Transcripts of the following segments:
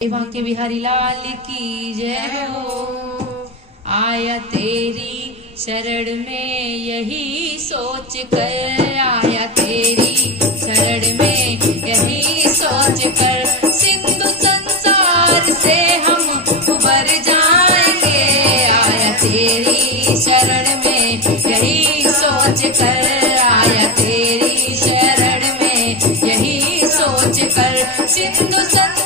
बांके बिहारी लाल की जय हो। आया तेरी शरण में यही सोच कर, आया तेरी शरण में यही सोच कर, सिंधु संसार से हम उबर जाएंगे। आया तेरी शरण में यही सोच कर, आया तेरी शरण में यही सोच कर, सिंधु संसार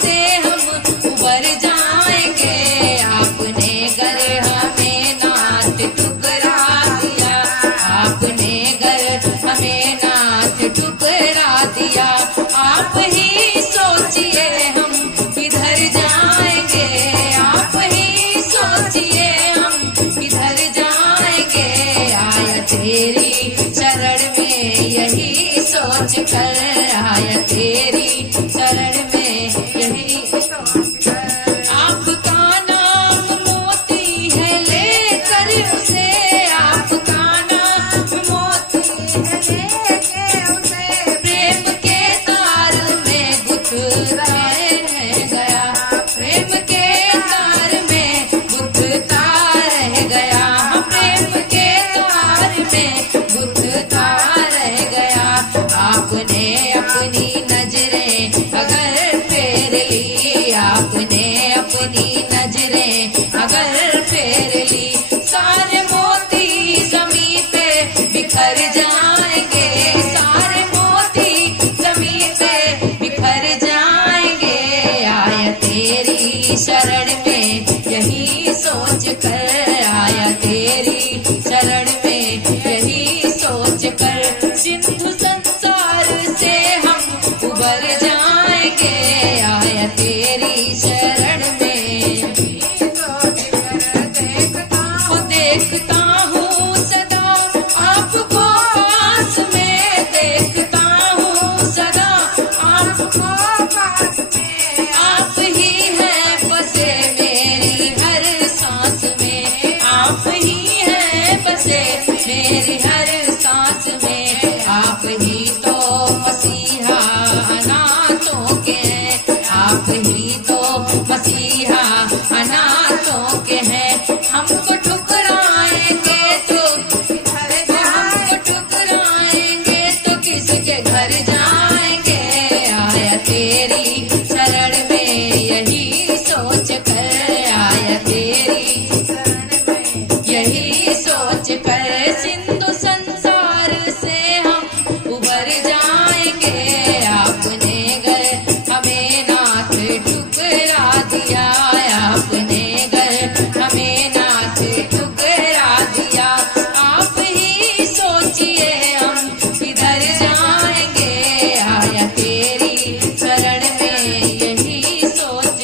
से हम उबर जाएंगे। आपने घर हमें नाथ ठुकरा दिया, आपने घर हमें नाथ ठुकरा दिया। आप ही सोचिए हम किधर जाएंगे, आप ही सोचिए हम किधर जाएंगे। आया तेरी शरण में यही सोच कर, आया तेरी शरण में यही सोच कर। आपका नाम मोती है लेकर उसे, आपका नाम मोती है लेकर उसे, प्रेम के तार में गुथराए रह गया, प्रेम के तार में गुथता रह गया, प्रेम के तार में गुथता रह गया। आपने अपनी नजरें अगर फेर ली, आपने अपनी नजरें अगर फेर ली, सारे मोती जमीन पे बिखर जाएंगे, सारे मोती जमीन पे बिखर जाएंगे। आया तेरी शरण में यही सोच कर, आया तेरी शरण में यही सोच कर, सिंधु संसार से हम उबर जाएंगे। आया तेरी शरण में सोच कर, देखता हूँ सदा आपको पास में, देखता हूँ सदा आपको पास में, आप ही हैं बसे मेरी हर सांस में, आप ही हैं बसे मेरी हर सांस में। आप ही तो मसीहा अनाथों के हैं, आप ही तो मसीहा अनाथों के हैं। हमको ठुकराएंगे तो घर, हमको ठुकराएंगे तो किसके घर जाएंगे। आया तेरी शरण में यही सोच कर, आया तेरी शरण में यही सोच कर, सिंधु संसार से हम उबर जाएंगे। आपने घर हमें नाथ ठुकरा दिया, आपने घर हमें नाथ ठुकरा दिया। आप ही सोचिए हम किधर जाएंगे। आया तेरी शरण में यही सोच,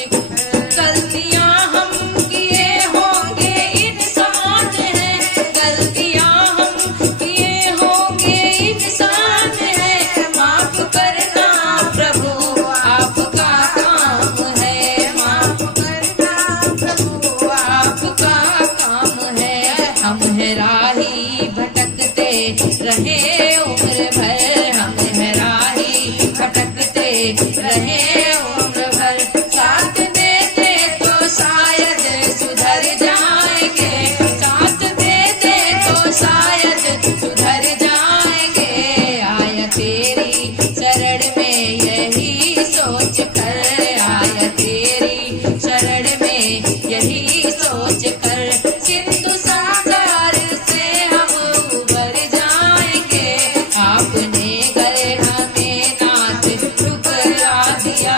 गलतियां हम किए होंगे इंसान हैं, गलतियां हम किए होंगे इंसान हैं, माफ करना प्रभु आपका काम है, माफ करना प्रभु आपका काम है। हम है राही भटकते रहे उम्र भर, हम है राही भटकते रहे उम्र भर, साथ दे दे तो शायद सुधर जाएंगे, साथ दे दे तो शायद सुधर जाएंगे। आया तेरी शरण में यही सोच कर, आया तेरी शरण में यही सोच कर, सिंधु संसार से हम उबर जाएंगे। आपने घर हमें नाथ ठुकरा दिया,